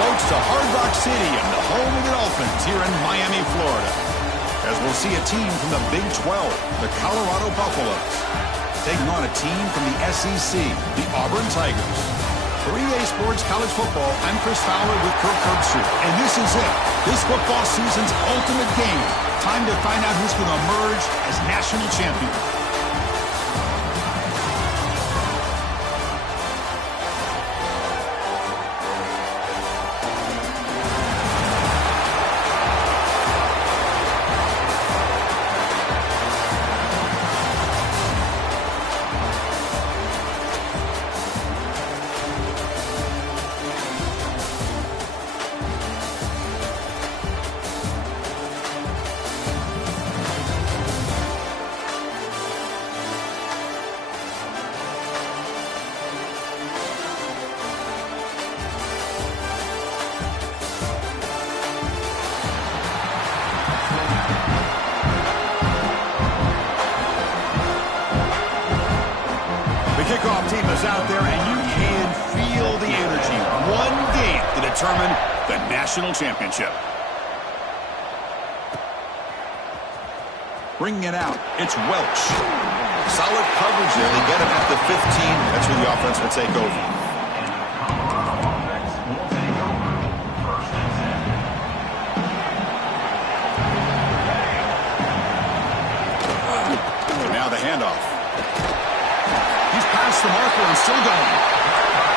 folks, to Hard Rock Stadium, the home of the Dolphins here in Miami, Florida. As we'll see a team from the Big 12, the Colorado Buffaloes, taking on a team from the SEC, the Auburn Tigers. For EA Sports College Football, I'm Chris Fowler with Kirk Herbstreit, and this is it. This football season's ultimate game. Time to find out who's going to emerge as national champion. Kickoff team is out there, and you can feel the energy. One game to determine the national championship. Bringing it out, it's Welch. Solid coverage there. They get him at the 15. That's where the offense will take over. Now the handoff. The marker and still going.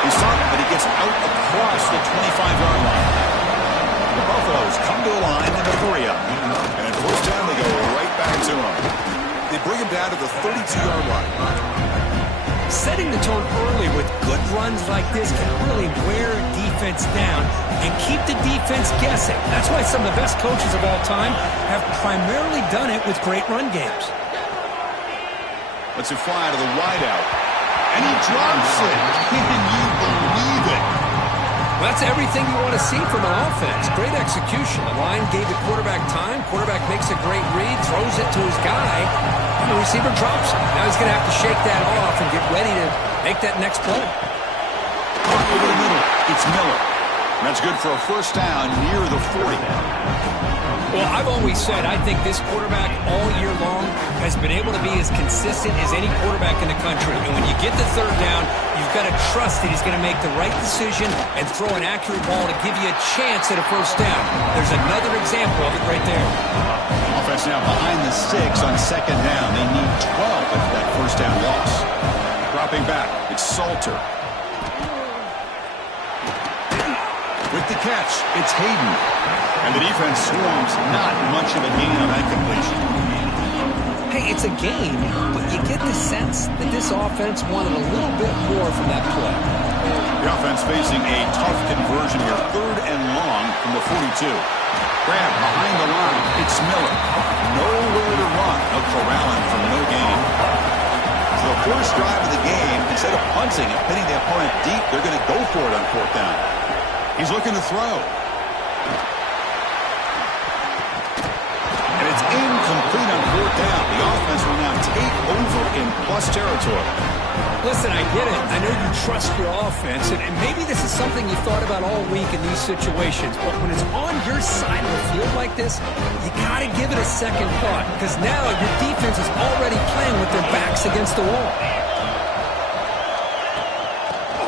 He's talking, but he gets out across the 25-yard line. The Buffaloes come to a line and a 3-up. And at first down, they go right back to him. They bring him down to the 32-yard line. Setting the tone early with good runs like this can really wear a defense down and keep the defense guessing. That's why some of the best coaches of all time have primarily done it with great run games. Let's fly to the wideout. And he drops it. Can you believe it? Well, that's everything you want to see from an offense. Great execution. The line gave the quarterback time. Quarterback makes a great read, throws it to his guy, and the receiver drops it. Now he's going to have to shake that off and get ready to make that next play. Over the middle, it's Miller. That's good for a first down near the 40. Well, I've always said I think this quarterback all year long has been able to be as consistent as any quarterback in the country. And when you get the third down, you've got to trust that he's going to make the right decision and throw an accurate ball to give you a chance at a first down. There's another example of it right there. Offense now behind the 6 on second down. They need 12 after that first down loss. Dropping back, it's Salter. With the catch, it's Hayden. And the defense swarms, not much of a gain on that completion. Hey, it's a game, but you get the sense that this offense wanted a little bit more from that play. The offense facing a tough conversion here. Third and long from the 42. Grab behind the line. It's Miller. Nowhere to run. They'll corral him for no gain. So the first drive of the game, instead of punting and pitting the opponent deep, they're going to go for it on fourth down. He's looking to throw. And it's incomplete on fourth down. The offense will now take over in plus territory. Listen, I get it. I know you trust your offense, and maybe this is something you thought about all week in these situations, but when it's on your side of the field like this, you got to give it a second thought, because now your defense is already playing with their backs against the wall.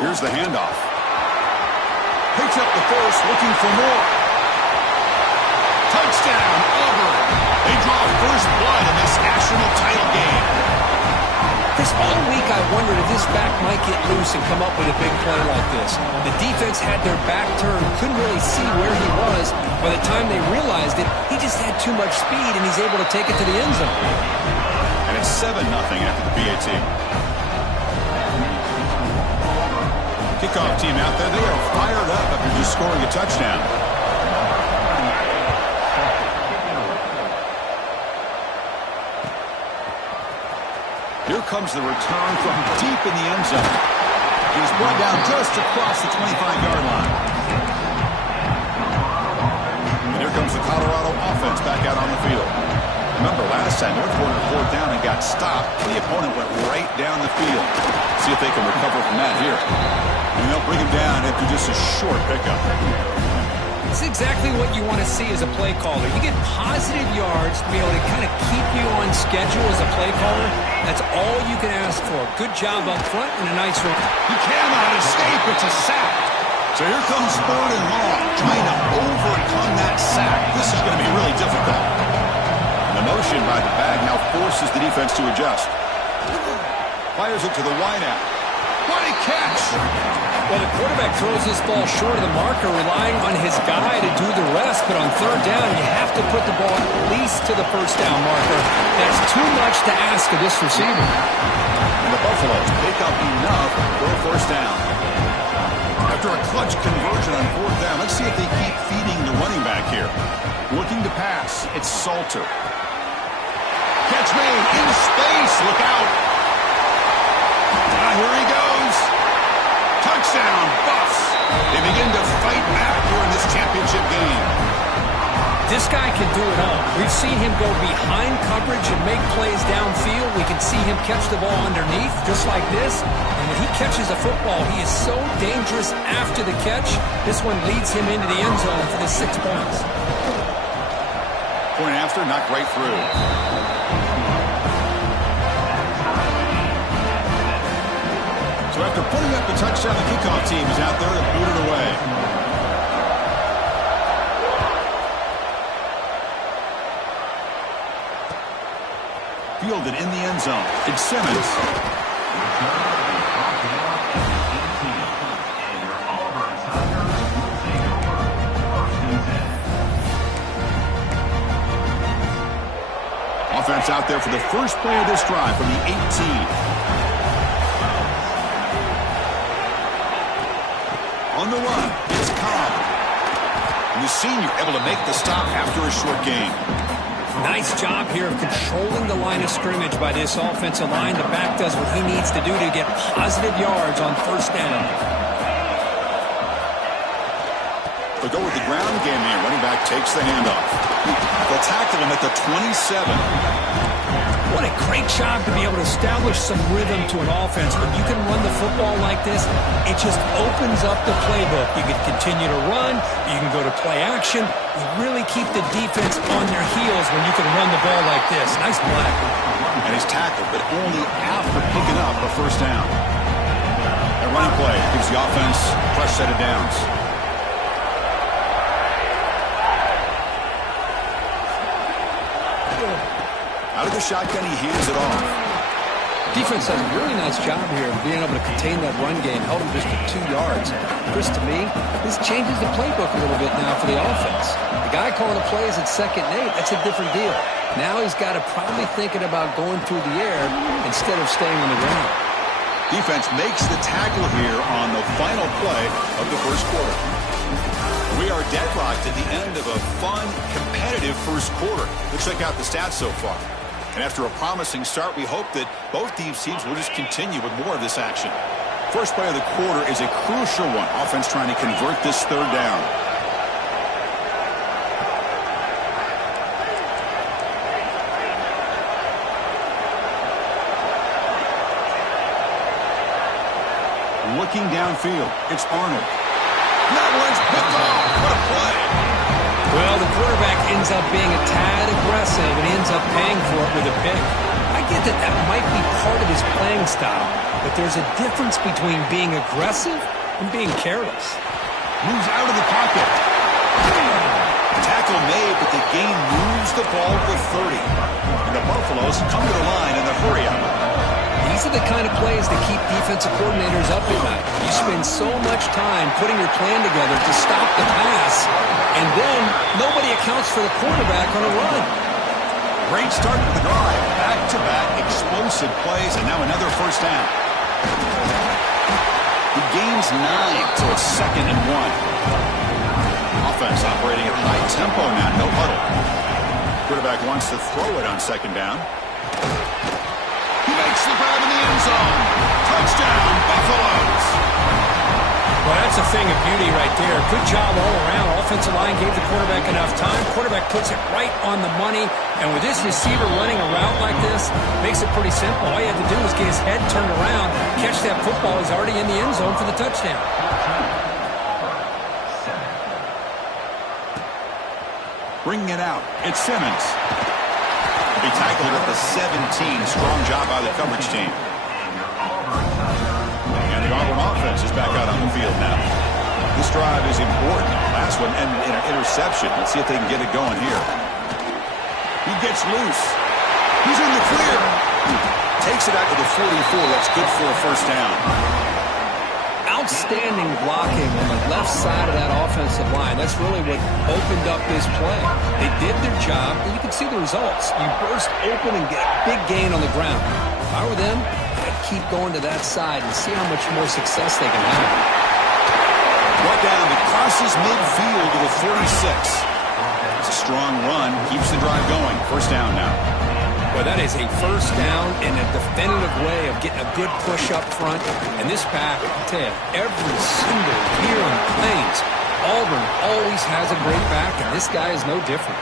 Here's the handoff. Picks up the first, looking for more. Touchdown, Auburn. They draw first blood in this national title game. Chris, all week I wondered if this back might get loose and come up with a big play like this. The defense had their back turned, couldn't really see where he was. By the time they realized it, he just had too much speed, and he's able to take it to the end zone. And it's 7-0 after the PAT. Kickoff team out there, they are fired up after just scoring a touchdown. Here comes the return from deep in the end zone. He was brought down just across the 25-yard line. And here comes the Colorado offense back out on the field. Remember, last time, North Florida fourth down and got stopped. The opponent went right down the field. See if they can recover from that here. And they'll bring him down after just a short pickup. This is exactly what you want to see as a play caller. You get positive yards to be able to kind of keep you on schedule as a play caller. That's all you can ask for. Good job up front and a nice run. He cannot escape. It's a sack. So here comes 3rd and long, trying to overcome that sack. This is going to be really difficult. The motion by the bag now forces the defense to adjust. Fires it to the wideout. What a catch! Well, the quarterback throws this ball short of the marker, relying on his guy to do the rest. But on 3rd down, you have to put the ball at least to the 1st down marker. That's too much to ask of this receiver. And the Buffaloes pick up enough for a 1st down. After a clutch conversion on 4th down, let's see if they keep feeding the running back here. Looking to pass, it's Salter. Catch made in space. Look out. Here he goes. Touchdown, Buffs. They begin to fight back here in this championship game. This guy can do it all. We've seen him go behind coverage and make plays downfield. We can see him catch the ball underneath, just like this. And when he catches a football, he is so dangerous after the catch. This one leads him into the end zone for the 6 points. Point after, knocked right through. So after putting up the touchdown, the kickoff team is out there to boot it away. Fielded in the end zone. It's Simmons. Offense out there for the first play of this drive from the 18. On the run, it's Cobb. And the senior able to make the stop after a short game. Nice job here of controlling the line of scrimmage by this offensive line. The back does what he needs to do to get positive yards on 1st down. They go with the ground game here. Running back takes the handoff. They'll tackle him at the 27. What a great job to be able to establish some rhythm to an offense. When you can run the football like this, it just opens up the playbook. You can continue to run. You can go to play action. You really keep the defense on their heels when you can run the ball like this. Nice play. And he's tackled, but only after picking up a 1st down. That running play gives the offense a fresh set of downs. Out of the shotgun, he hands it off. Defense does a really nice job here of being able to contain that run game, held him just to 2 yards. Chris, to me, this changes the playbook a little bit now for the offense. The guy calling the plays at 2nd and 8, that's a different deal. Now he's got to probably thinking about going through the air instead of staying on the ground. Defense makes the tackle here on the final play of the 1st quarter. We are deadlocked at the end of a fun, competitive 1st quarter. Let's check out the stats so far. And after a promising start, we hope that both these teams will just continue with more of this action. First play of the quarter is a crucial one. Offense trying to convert this 3rd down. Looking downfield, it's Arnold. That one's picked off. What a play. Well, the quarterback ends up being a tad aggressive and he ends up paying for it with a pick. I get that that might be part of his playing style, but there's a difference between being aggressive and being careless. Moves out of the pocket. Tackle made, but the gain moves the ball to 30. And the Buffaloes come to the line in the hurry-up. These are the kind of plays that keep defensive coordinators up at night. You spend so much time putting your plan together to stop the pass, and then nobody accounts for the quarterback on a run. Great start to the drive. Back-to-back explosive plays, and now another 1st down. He gains 9, so it's 2nd and 1. Offense operating at high tempo now, no huddle. Quarterback wants to throw it on 2nd down. He makes the grab in the end zone. Touchdown, Buffaloes. Well, that's a thing of beauty right there. Good job all around. Offensive line gave the quarterback enough time. Quarterback puts it right on the money. And with this receiver running a route like this, makes it pretty simple. All you have to do is get his head turned around, catch that football. He's already in the end zone for the touchdown. Bringing it out. It's Simmons. He tackled at the 17. Strong job by the coverage team. And the Auburn offense is back out on the field now. This drive is important. Last one ended in an interception. Let's see if they can get it going here. He gets loose. He's in the clear. Takes it out to the 44. That's good for a first down. Outstanding blocking on the left side of that offensive line. That's really what opened up this play. They did their job, and you can see the results. You burst open and get a big gain on the ground. If I were them, I'd keep going to that side and see how much more success they can have. Brought down, it crosses midfield to the 46. It's a strong run, keeps the drive going. First down now. Well, that is a first down in a definitive way of getting a good push up front. And this back, I'll tell you, every single year in plays, Auburn always has a great back, and this guy is no different.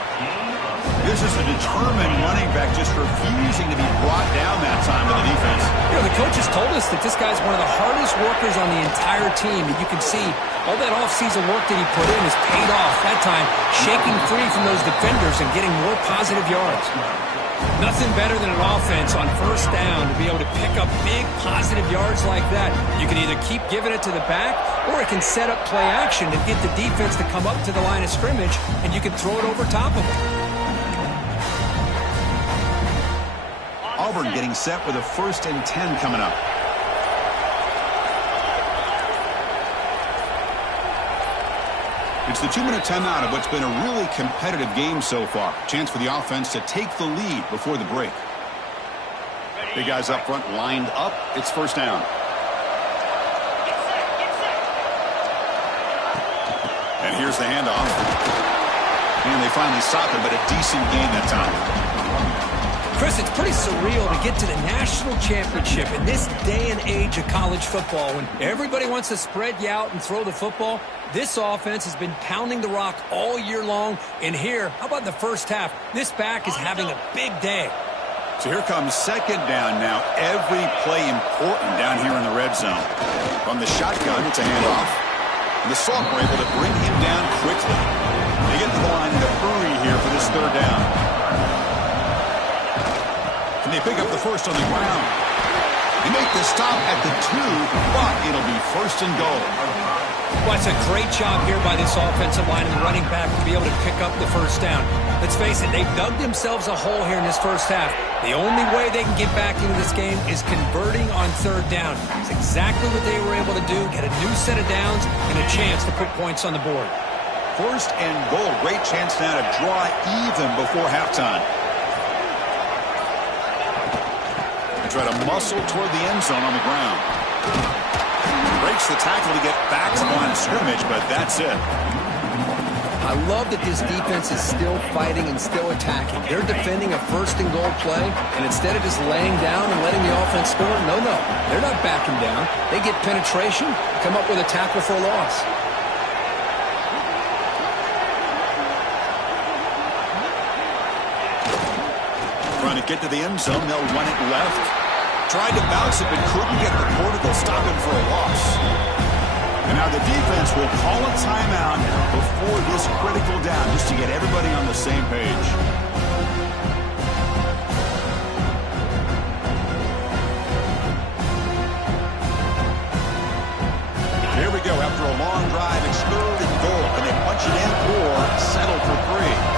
This is a determined running back just refusing to be brought down that time by the defense. You know, the coaches told us that this guy's one of the hardest workers on the entire team, and you can see all that offseason work that he put in has paid off. That time, shaking free from those defenders and getting more positive yards. Nothing better than an offense on first down to be able to pick up big positive yards like that. You can either keep giving it to the back, or it can set up play action and get the defense to come up to the line of scrimmage, and you can throw it over top of them. Auburn getting set with a 1st and 10 coming up. It's the 2-minute timeout of what's been a really competitive game so far. Chance for the offense to take the lead before the break. Big guys up front lined up. It's first down. And here's the handoff. And they finally stop it, but a decent gain that time. Chris, it's pretty surreal to get to the national championship in this day and age of college football when everybody wants to spread you out and throw the football. This offense has been pounding the rock all year long. And here, how about the first half? This back is having a big day. So here comes second down now. Every play important down here in the red zone. From the shotgun, it's a handoff. And the Salk were able to bring him down quickly. They get to the line in a hurry here for this third down. And they pick up the first on the ground. They make the stop at the 2, but it'll be first and goal. Well, it's a great job here by this offensive line and the running back to be able to pick up the first down. Let's face it, they've dug themselves a hole here in this first half. The only way they can get back into this game is converting on third down. It's exactly what they were able to do, get a new set of downs and a chance to put points on the board. First and goal. Great chance now to draw even before halftime. Try to muscle toward the end zone on the ground. Breaks the tackle to get back to the line of scrimmage, but that's it. I love that this defense is still fighting and still attacking. They're defending a first and goal play, and instead of just laying down and letting the offense score, no, they're not backing down. They get penetration, come up with a tackle for a loss. Trying to get to the end zone, they'll run it left. Tried to bounce it, but couldn't get the Portugal stopping for a loss. And now the defense will call a timeout before this critical down, just to get everybody on the same page. Here we go. After a long drive, it's third and goal. Can they punch it in or settle for 3?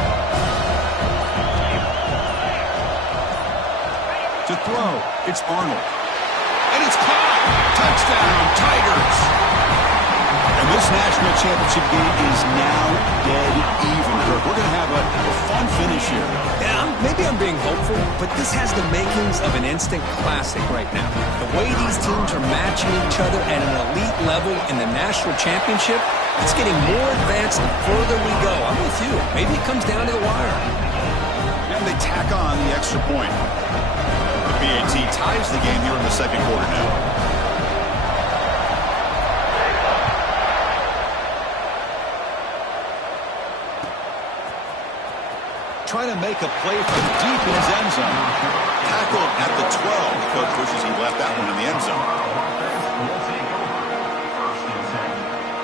To throw, it's Arnold. And it's caught! Touchdown, Tigers! And this national championship game is now dead even. We're going to have a fun finish here. Yeah, maybe I'm being hopeful, but this has the makings of an instant classic right now. The way these teams are matching each other at an elite level in the national championship, it's getting more advanced the further we go. I'm with you. Maybe it comes down to the wire. And they tack on the extra point. BAT ties the game here in the second quarter now. Trying to make a play from deep in his end zone. Tackled at the 12. The coach wishes he left that one in the end zone.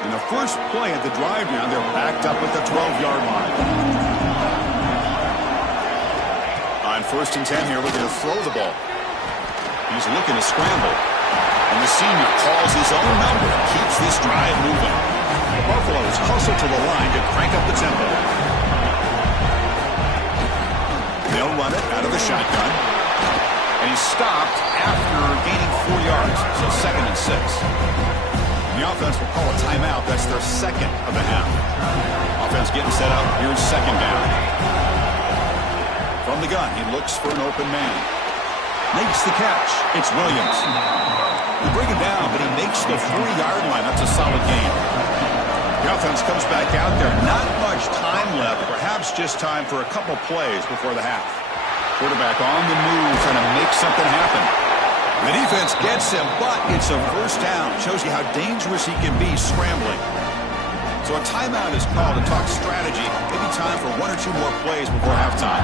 In the first play at the drive down, they're backed up at the 12-yard line. 1st and 10 here, looking to throw the ball. He's looking to scramble. And the senior calls his own number and keeps this drive moving. The Buffaloes hustle to the line to crank up the tempo. They'll run it out of the shotgun. And he's stopped after gaining 4 yards, so 2nd and 6. The offense will call a timeout. That's their 2nd of the half. Offense getting set up. Here's 2nd down. From the gun, he looks for an open man. Makes the catch. It's Williams. They bring him down, but he makes the 40-yard line. That's a solid gain. The offense comes back out there. Not much time left. Perhaps just time for a couple plays before the half. Quarterback on the move, trying to make something happen. The defense gets him, but it's a 1st down. Shows you how dangerous he can be scrambling. So a timeout is called to talk strategy. Maybe time for 1 or 2 more plays before halftime.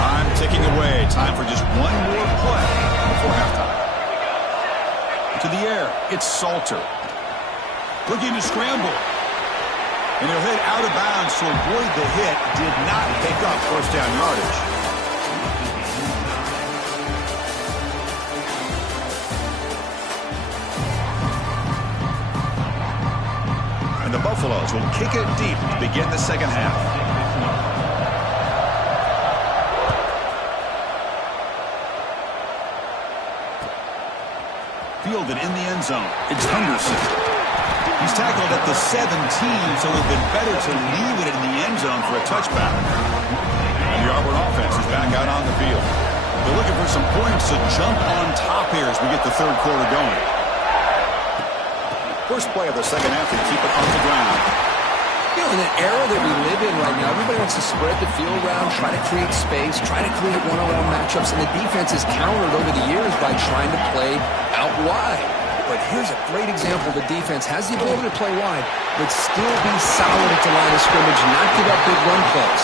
Time ticking away. Time for just 1 more play before halftime. To the air, it's Salter. Looking to scramble. And he'll hit out of bounds to avoid the hit. Did not pick up 1st down yardage. And the Buffaloes will kick it deep to begin the 2nd half. Fielded in the end zone. It's Henderson. He's tackled at the 17, so it would have been better to leave it in the end zone for a touchback. And the Auburn offense is back out on the field. They're looking for some points to jump on top here as we get the 3rd quarter going. First play of the 2nd half, they keep it on the ground. You know, in the era that we live in right now, everybody wants to spread the field around, try to create space, try to create one-on-one matchups, and the defense has countered over the years by trying to play out wide. But here's a great example. The defense has the ability to play wide, but still be solid at the line of scrimmage, not give up big run plays.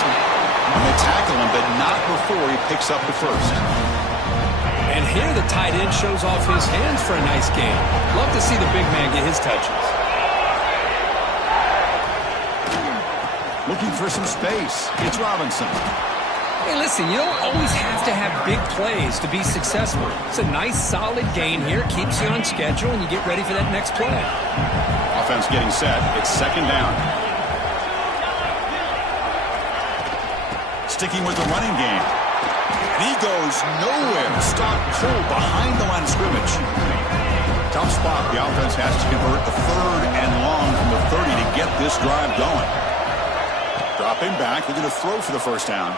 And they tackle him, but not before he picks up the 1st. And here the tight end shows off his hands for a nice game. Love to see the big man get his touches. Looking for some space. It's Robinson. Hey, listen, you don't always have to have big plays to be successful. It's a nice, solid gain here. Keeps you on schedule, and you get ready for that next play. Offense getting set. It's 2nd down. Sticking with the running game. And he goes nowhere. Stop cold behind the line of scrimmage. Tough spot. The offense has to convert the 3rd and long from the 30 to get this drive going. Dropping back. They're going to throw for the 1st down.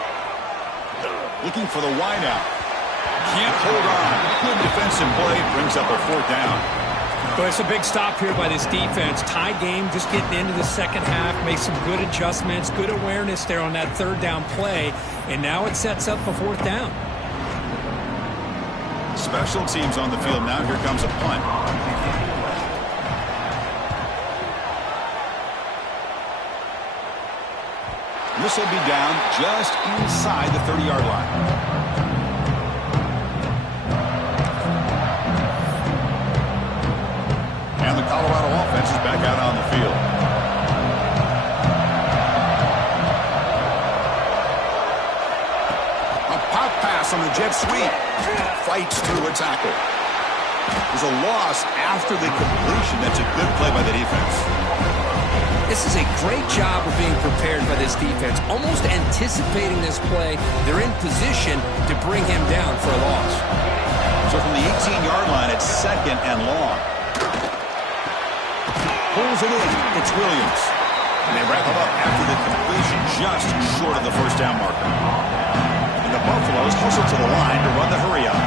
Looking for the wideout. Can't hold on. Good defensive play. Brings up a 4th down. But it's a big stop here by this defense. Tie game, just getting into the 2nd half. Make some good adjustments. Good awareness there on that 3rd down play. And now it sets up a 4th down. Special teams on the field now. Here comes a punt. This will be down just inside the 30-yard line. And the Colorado offense is back out on the field. A pop pass on the jet sweep. Fights through a tackle. There's a loss after the completion. That's a good play by the defense. This is a great job of being prepared by this defense. Almost anticipating this play, they're in position to bring him down for a loss. So from the 18-yard line, it's 2nd and long. Pulls it in. It's Williams. And they wrap him up after the completion, just short of the 1st down marker. And the Buffaloes hustle to the line to run the hurry-up.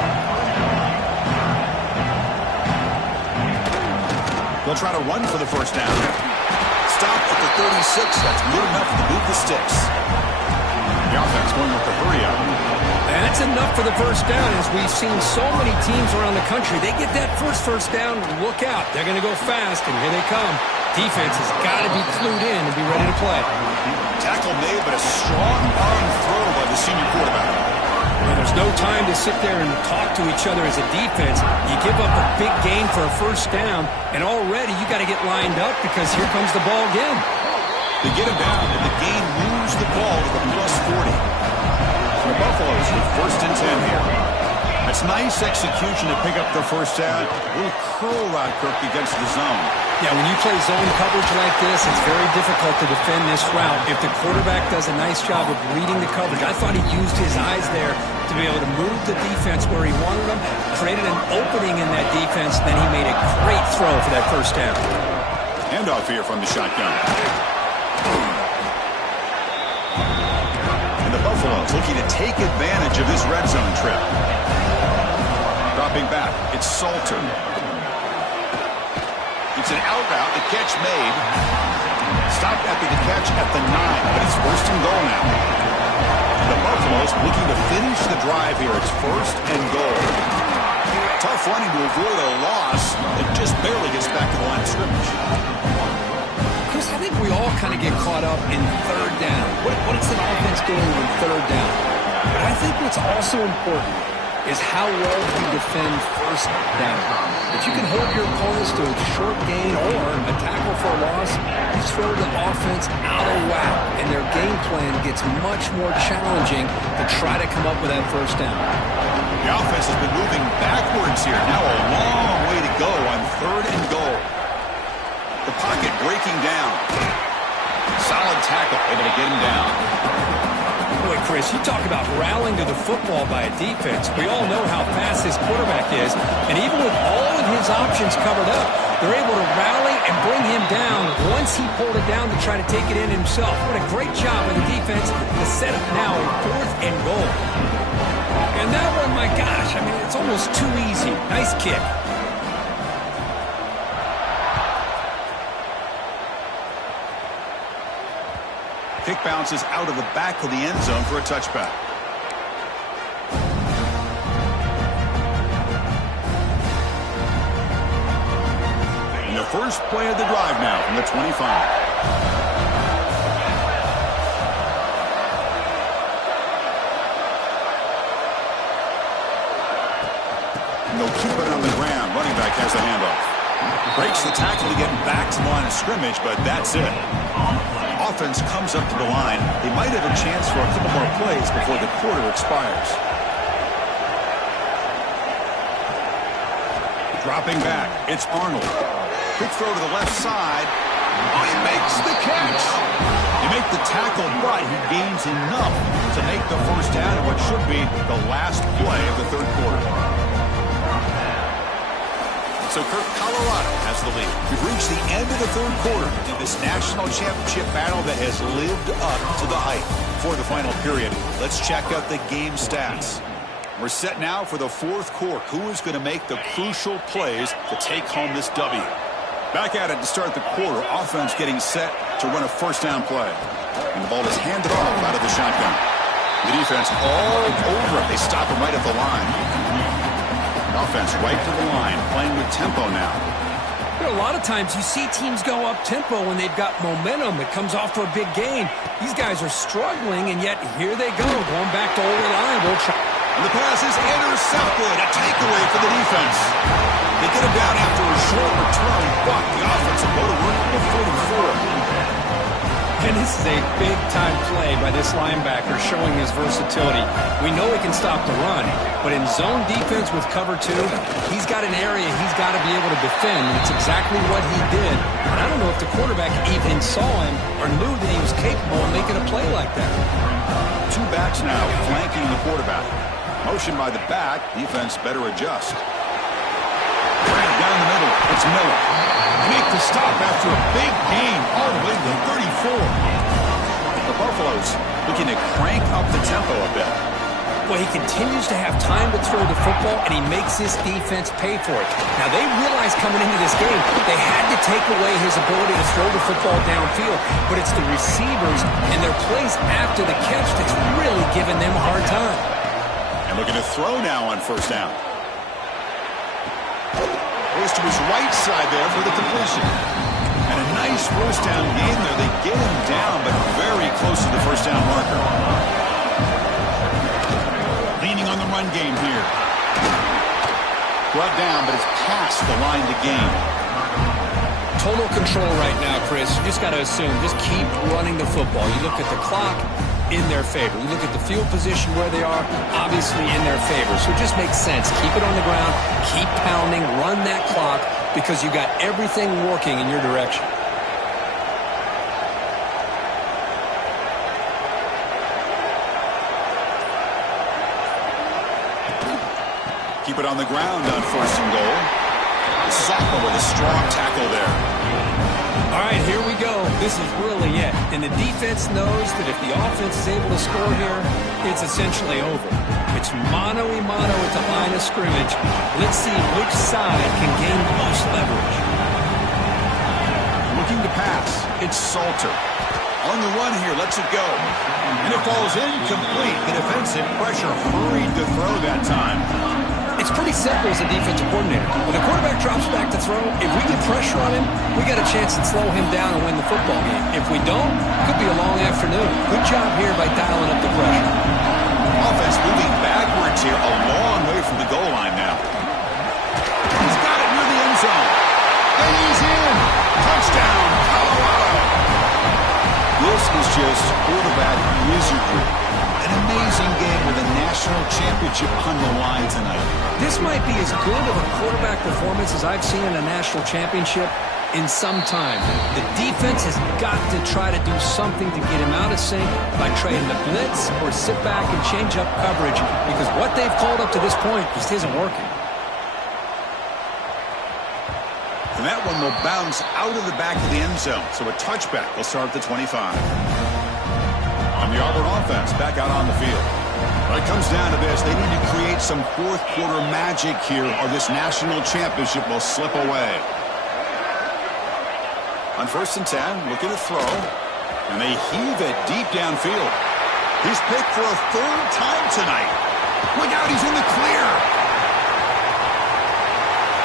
They'll try to run for the 1st down. Stop at the 36. That's good enough to move the sticks. The offense going with the hurry-up. That's enough for the 1st down. As we've seen so many teams around the country, they get that first down, look out. They're going to go fast, and here they come. Defense has got to be clued in and be ready to play. Tackle made, but a strong arm throw by the senior quarterback. And there's no time to sit there and talk to each other as a defense. You give up a big gain for a 1st down, and already you got to get lined up because here comes the ball again. They get him down, and the game moves the ball to the +40. The Buffaloes with 1st and 10 here. It's nice execution to pick up the first down. A little curl route, Kirk, against the zone. Yeah, when you play zone coverage like this, it's very difficult to defend this route if the quarterback does a nice job of reading the coverage. I thought he used his eyes there to be able to move the defense where he wanted them, created an opening in that defense, then he made a great throw for that first down. Handoff here from the shotgun. And the Buffaloes looking to take advantage of this red zone trip. Dropping back, it's Salter. It's an out route, the catch made. Stopped after the catch at the 9, but it's 1st and goal now. The Buffaloes looking to finish the drive here. It's 1st and goal. Tough running to avoid a loss. It just barely gets back to the line of scrimmage. Chris, I think we all kind of get caught up in 3rd down. What is an offense doing on 3rd down? But I think what's also important is how well you defend 1st down. If you can hold your opponents to a short gain or a tackle for a loss, you throw the offense out of whack, and their game plan gets much more challenging to try to come up with that 1st down. The offense has been moving backwards here. Now a long way to go on 3rd and goal. The pocket breaking down. Solid tackle, able to get him down. Boy, Chris, you talk about rallying to the football by a defense. We all know how fast this quarterback is, and even with all of his options covered up, they're able to rally and bring him down once he pulled it down to try to take it in himself. What a great job of the defense to set up now a 4th and goal. And that one, my gosh, I mean, it's almost too easy. Nice kick. Kick bounces out of the back of the end zone for a touchback. And the first play of the drive now from the 25. And they'll keep it on the ground. Running back has the handoff. Breaks the tackle to get back to the line of scrimmage, but that's it. Offense comes up to the line. They might have a chance for a couple more plays before the quarter expires. Dropping back, it's Arnold. Quick throw to the left side. Oh, he makes the catch. He makes the tackle, but he gains enough to make the first down in what should be the last play of the 3rd quarter. So Kirk, Colorado has the lead. We've reached the end of the 3rd quarter in this national championship battle that has lived up to the hype. For the final period, let's check out the game stats. We're set now for the 4th quarter. Who is going to make the crucial plays to take home this W? Back at it to start the quarter. Offense getting set to run a first down play. And the ball is handed off out of the shotgun. The defense all over it. They stop him right at the line. Offense right to the line, playing with tempo now. You know, a lot of times you see teams go up-tempo when they've got momentum. It comes off for a big gain. These guys are struggling, and yet here they go, going back to old reliable. And the pass is intercepted. A takeaway for the defense. They get him down after a short return, but the offense will go to work at the 44. And this is a big-time play by this linebacker showing his versatility. We know he can stop the run, but in zone defense with cover 2, he's got an area he's got to be able to defend. And it's exactly what he did. And I don't know if the quarterback even saw him or knew that he was capable of making a play like that. 2 backs now flanking the quarterback. Motion by the back. Defense better adjust. Right down the middle. It's Miller. Make the stop after a big gain all the way to the 34. The Buffaloes looking to crank up the tempo a bit. Well, he continues to have time to throw the football, and he makes this defense pay for it. Now, they realized coming into this game they had to take away his ability to throw the football downfield, but it's the receivers and their plays after the catch that's really giving them a hard time. And looking to throw now on first down. Goes to his right side there for the completion. And a nice first down gain there. They get him down, but very close to the first down marker. Leaning on the run game here. Brought down, but it's past the line to gain. Total control right now, Chris. You just got to assume, just keep running the football. You look at the clock, in their favor. You look at the field position where they are, obviously in their favor. So it just makes sense. Keep it on the ground, keep pounding, run that clock, because you got everything working in your direction. Keep it on the ground on 1st and goal. Sophomore with a strong tackle there. All right, here we go. This is really it. And the defense knows that if the offense is able to score here, it's essentially over. It's mano-a-mano at the line of scrimmage. Let's see which side can gain the most leverage. Looking to pass. It's Salter. On the run here, lets it go. And it falls incomplete. The defensive pressure hurried to throw that time. It's pretty simple as a defensive coordinator. When the quarterback drops back to throw, if we get pressure on him, we got a chance to slow him down and win the football game. If we don't, it could be a long afternoon. Good job here by dialing up the pressure. Offense moving backwards here, a long way from the goal line now. He's got it near the end zone. And he's in. Touchdown, Colorado. This is just quarterback wizardry. An amazing game with a national championship on the line tonight. This might be as good of a quarterback performance as I've seen in a national championship in some time. The defense has got to try to do something to get him out of sync by trading the blitz or sit back and change up coverage, because what they've called up to this point just isn't working. And that one will bounce out of the back of the end zone. So a touchback will start at the 25. And the Auburn offense back out on the field. When it comes down to this, they need to create some fourth quarter magic here, or this national championship will slip away. On 1st and 10, looking to throw. And they heave it deep downfield. He's picked for a 3rd time tonight. Look out, he's in the clear.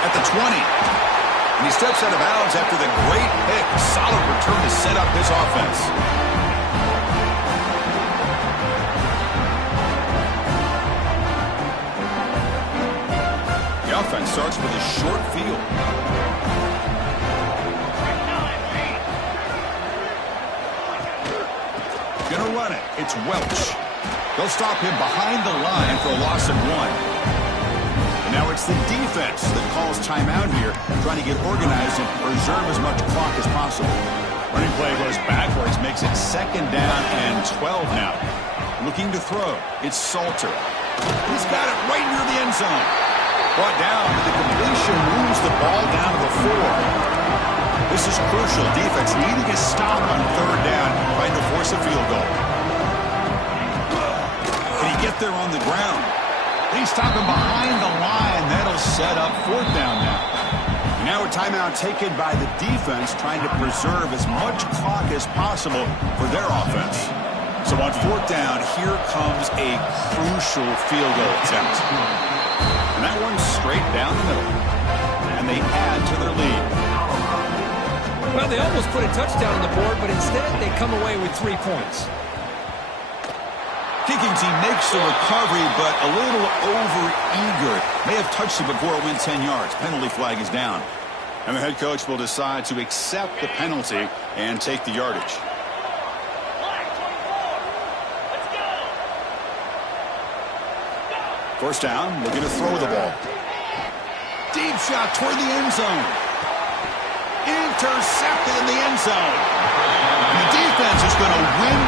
At the 20. And he steps out of bounds after the great pick. Solid return to set up his offense. The offense starts with a short field. Gonna run it. It's Welch. They'll stop him behind the line for a loss of 1. And now it's the defense that calls timeout here, trying to get organized and preserve as much clock as possible. Running play goes backwards, makes it 2nd down and 12 now. Looking to throw. It's Salter. He's got it right near the end zone. Brought down, but the completion moves the ball down to the 4. This is crucial. Defense needing a stop on 3rd down, trying to force a field goal. Can he get there on the ground? They stop him behind the line. That'll set up 4th down now. Now a timeout taken by the defense, trying to preserve as much clock as possible for their offense. So on 4th down, here comes a crucial field goal attempt. And that one's straight down the middle. And they add to their lead. Well, they almost put a touchdown on the board, but instead they come away with 3 points. Kicking team makes the recovery, but a little over-eager. May have touched it before it went 10 yards. Penalty flag is down. And the head coach will decide to accept the penalty and take the yardage. First down, looking to throw the ball. Deep shot toward the end zone. Intercepted in the end zone. And the defense is going to win